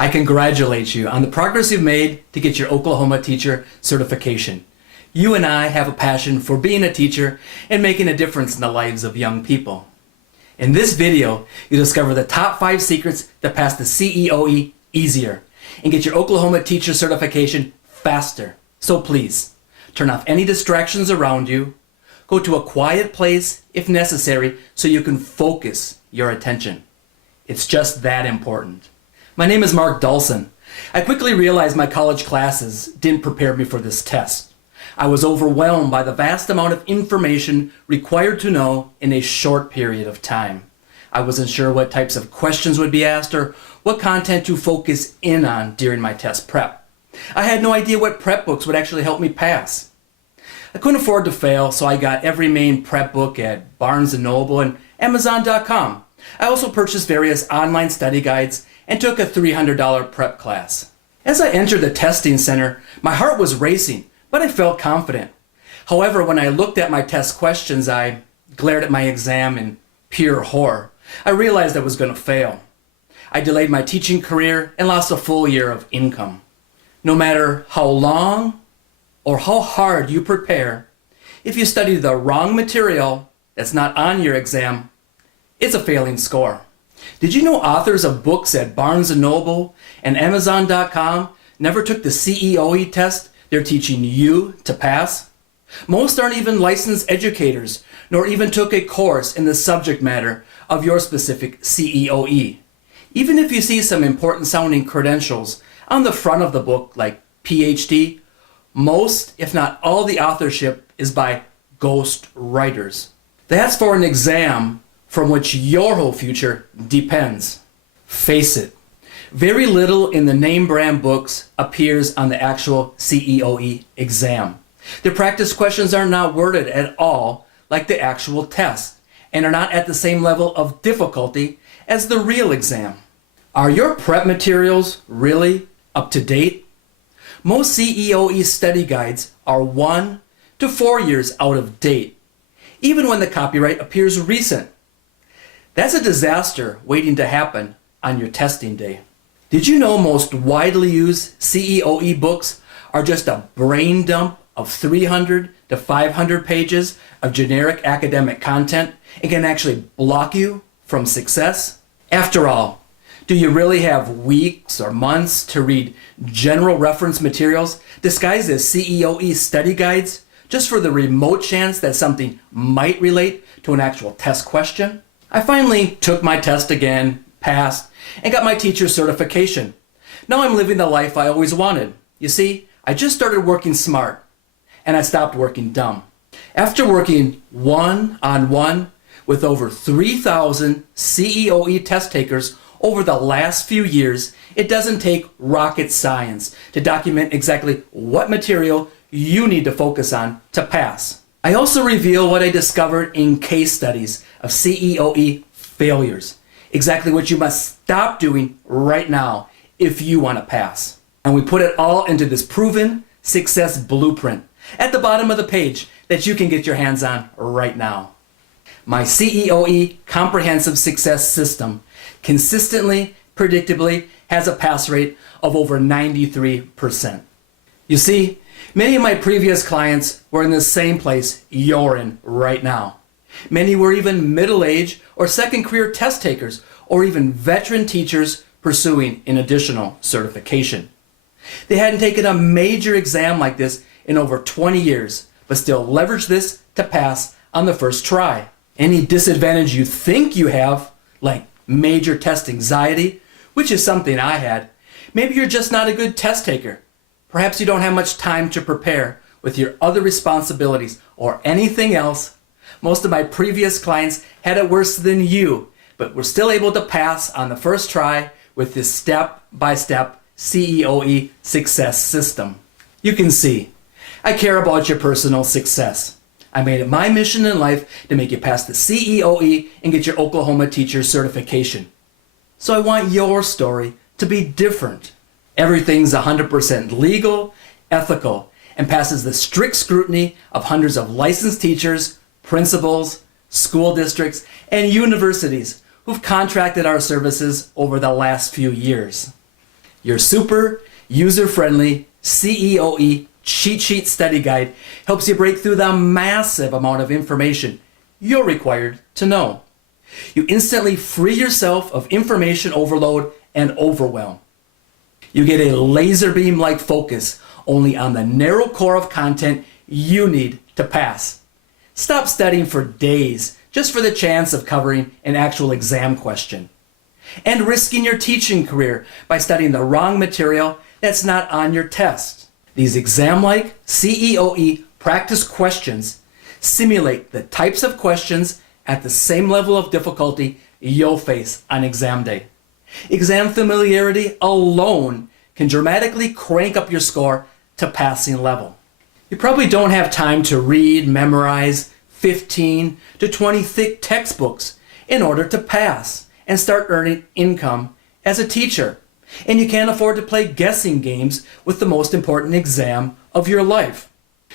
I congratulate you on the progress you've made to get your Oklahoma teacher certification. You and I have a passion for being a teacher and making a difference in the lives of young people. In this video, you'll discover the top 5 secrets to pass the CEOE easier and get your Oklahoma teacher certification faster. So please, turn off any distractions around you. Go to a quiet place if necessary so you can focus your attention. It's just that important. My name is Mark Dulson. I quickly realized my college classes didn't prepare me for this test. I was overwhelmed by the vast amount of information required to know in a short period of time. I wasn't sure what types of questions would be asked or what content to focus in on during my test prep. I had no idea what prep books would actually help me pass. I couldn't afford to fail, so I got every main prep book at Barnes & Noble and Amazon.com. I also purchased various online study guides and took a $300 prep class. As I entered the testing center, my heart was racing, but I felt confident. However, when I looked at my test questions, I glared at my exam in pure horror. I realized I was going to fail. I delayed my teaching career and lost a full year of income. No matter how long or how hard you prepare, if you study the wrong material that's not on your exam, it's a failing score. Did you know authors of books at Barnes & Noble and Amazon.com never took the CEOE test they're teaching you to pass? Most aren't even licensed educators, nor even took a course in the subject matter of your specific CEOE. Even if you see some important sounding credentials on the front of the book like PhD, most, if not all, the authorship is by ghost writers. That's for an exam from which your whole future depends. Face it, very little in the name brand books appears on the actual CEOE exam. The practice questions are not worded at all like the actual test and are not at the same level of difficulty as the real exam. Are your prep materials really up to date? Most CEOE study guides are 1 to 4 years out of date, even when the copyright appears recent. That's a disaster waiting to happen on your testing day. Did you know most widely used CEOE books are just a brain dump of 300 to 500 pages of generic academic content and can actually block you from success? After all, do you really have weeks or months to read general reference materials disguised as CEOE study guides just for the remote chance that something might relate to an actual test question? I finally took my test again, passed, and got my teacher certification. Now I'm living the life I always wanted. You see, I just started working smart, and I stopped working dumb. After working one-on-one with over 3,000 CEOE test takers over the last few years, it doesn't take rocket science to document exactly what material you need to focus on to pass. I also reveal what I discovered in case studies of CEOE failures, exactly what you must stop doing right now if you want to pass. And we put it all into this proven success blueprint at the bottom of the page that you can get your hands on right now. My CEOE comprehensive success system consistently, predictably has a pass rate of over 93%. You see, many of my previous clients were in the same place you're in right now. Many were even middle-aged or second career test takers or even veteran teachers pursuing an additional certification. They hadn't taken a major exam like this in over 20 years, but still leveraged this to pass on the first try. Any disadvantage you think you have, like major test anxiety, which is something I had, maybe you're just not a good test taker. Perhaps you don't have much time to prepare with your other responsibilities or anything else. Most of my previous clients had it worse than you, but were still able to pass on the first try with this step-by-step CEOE success system. You can see, I care about your personal success. I made it my mission in life to make you pass the CEOE and get your Oklahoma teacher certification. So I want your story to be different. Everything's 100% legal, ethical, and passes the strict scrutiny of hundreds of licensed teachers, principals, school districts, and universities who've contracted our services over the last few years. Your super user-friendly CEOE cheat sheet study guide helps you break through the massive amount of information you're required to know. You instantly free yourself of information overload and overwhelm. You get a laser beam-like focus only on the narrow core of content you need to pass. Stop studying for days just for the chance of covering an actual exam question, and risking your teaching career by studying the wrong material that's not on your test. These exam-like CEOE practice questions simulate the types of questions at the same level of difficulty you'll face on exam day. Exam familiarity alone can dramatically crank up your score to passing level. You probably don't have time to read, memorize 15 to 20 thick textbooks in order to pass and start earning income as a teacher. And you can't afford to play guessing games with the most important exam of your life.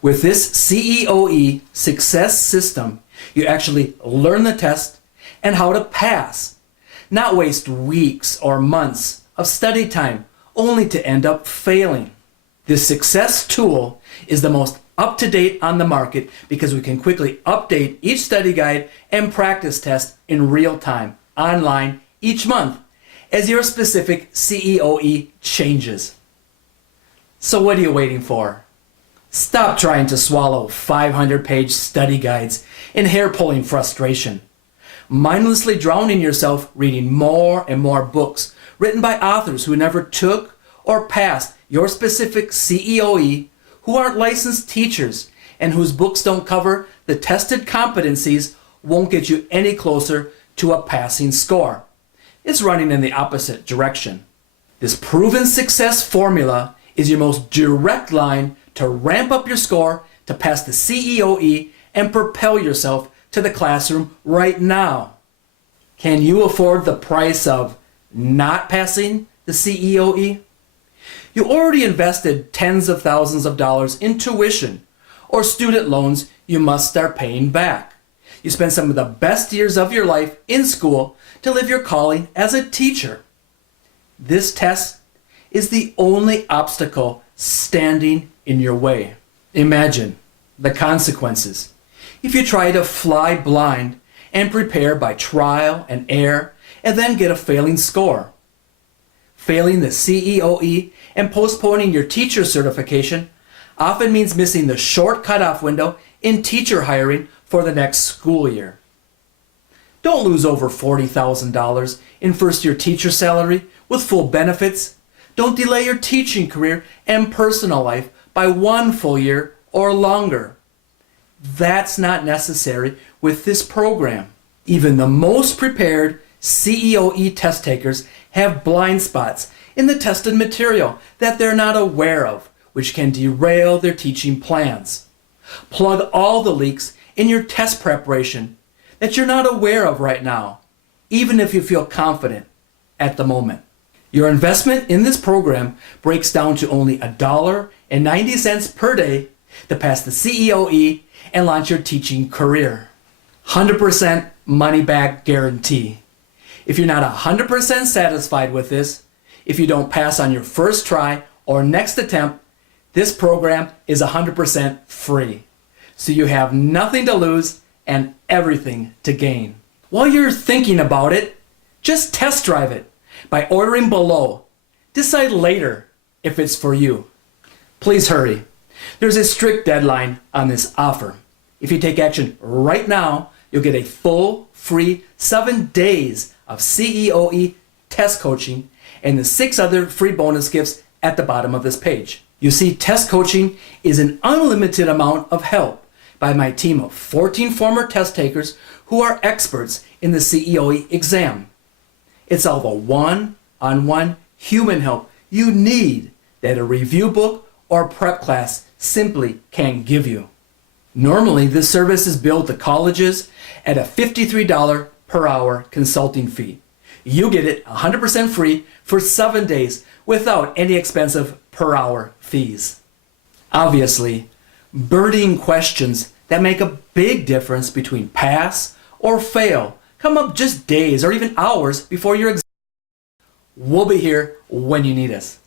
With this CEOE success system, you actually learn the test and how to pass, not waste weeks or months of study time only to end up failing. This success tool is the most up-to-date on the market because we can quickly update each study guide and practice test in real time, online, each month, as your specific CEOE changes. So what are you waiting for? Stop trying to swallow 500-page study guides in hair-pulling frustration. Mindlessly drowning yourself reading more and more books written by authors who never took or passed your specific CEOE, who aren't licensed teachers, and whose books don't cover the tested competencies won't get you any closer to a passing score. It's running in the opposite direction. This proven success formula is your most direct line to ramp up your score to pass the CEOE and propel yourself to the classroom right now. Can you afford the price of not passing the CEOE? You already invested tens of thousands of dollars in tuition or student loans you must start paying back. You spent some of the best years of your life in school to live your calling as a teacher. This test is the only obstacle standing in your way. Imagine the consequences if you try to fly blind and prepare by trial and error and then get a failing score. Failing the CEOE and postponing your teacher certification often means missing the short cutoff window in teacher hiring for the next school year. Don't lose over $40,000 in first-year teacher salary with full benefits. Don't delay your teaching career and personal life by one full year or longer. That's not necessary with this program. Even the most prepared CEOE test takers have blind spots in the tested material that they're not aware of, which can derail their teaching plans. Plug all the leaks in your test preparation that you're not aware of right now, even if you feel confident at the moment. Your investment in this program breaks down to only $1.90 per day to pass the CEOE and launch your teaching career. 100% money back guarantee. If you're not 100% satisfied with this, if you don't pass on your first try or next attempt, this program is 100% free. So you have nothing to lose and everything to gain. While you're thinking about it, just test drive it by ordering below. Decide later if it's for you. Please hurry. There's a strict deadline on this offer. If you take action right now, you'll get a full, free 7 days of CEOE test coaching and the 6 other free bonus gifts at the bottom of this page. You see, test coaching is an unlimited amount of help by my team of 14 former test takers who are experts in the CEOE exam. It's all the one-on-one human help you need that a review book or prep class simply can't give you. Normally, this service is billed to colleges at a $53 per hour consulting fee. You get it 100% free for 7 days without any expensive per hour fees. Obviously, burning questions that make a big difference between pass or fail come up just days or even hours before your exam. We'll be here when you need us.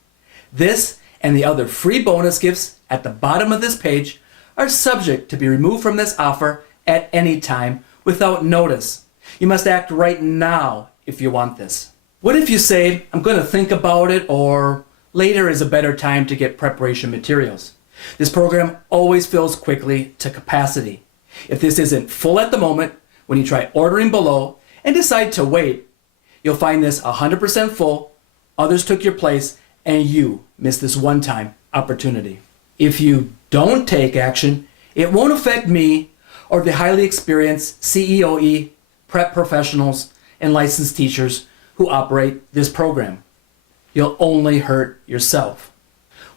This and the other free bonus gifts at the bottom of this page are subject to be removed from this offer at any time without notice. You must act right now if you want this. What if you say, I'm going to think about it, or later is a better time to get preparation materials? This program always fills quickly to capacity. If this isn't full at the moment, when you try ordering below and decide to wait, you'll find this 100% full, others took your place, and you missed this one-time opportunity. If you don't take action, it won't affect me or the highly experienced CEOE prep professionals and licensed teachers who operate this program. You'll only hurt yourself.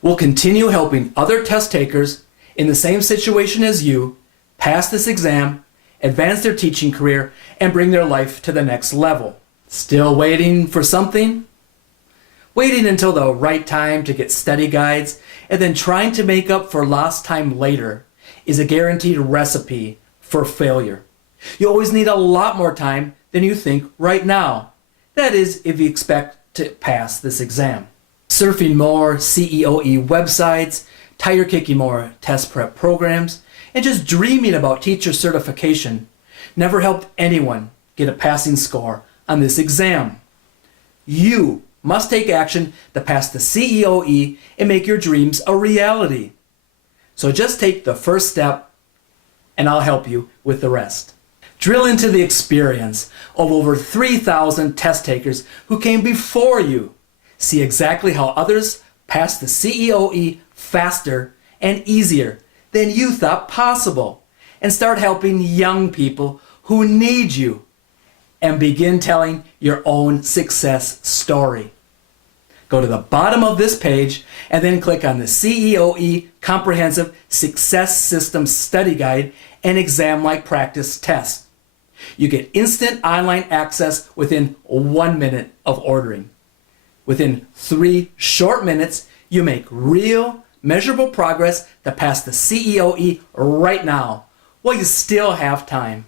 We'll continue helping other test takers in the same situation as you pass this exam, advance their teaching career, and bring their life to the next level. Still waiting for something? Waiting until the right time to get study guides and then trying to make up for lost time later is a guaranteed recipe for failure. You always need a lot more time than you think right now. That is, if you expect to pass this exam. Surfing more CEOE websites, tire kicking more test prep programs, and just dreaming about teacher certification never helped anyone get a passing score on this exam. You must take action to pass the CEOE and make your dreams a reality. So just take the first step, and I'll help you with the rest. Drill into the experience of over 3,000 test takers who came before you. See exactly how others passed the CEOE faster and easier than you thought possible. And start helping young people who need you. And begin telling your own success story. Go to the bottom of this page and then click on the CEOE Comprehensive Success System Study Guide and Exam-like Practice Test. You get instant online access within 1 minute of ordering. Within 3 short minutes, you make real, measurable progress to pass the CEOE right now while you still have time.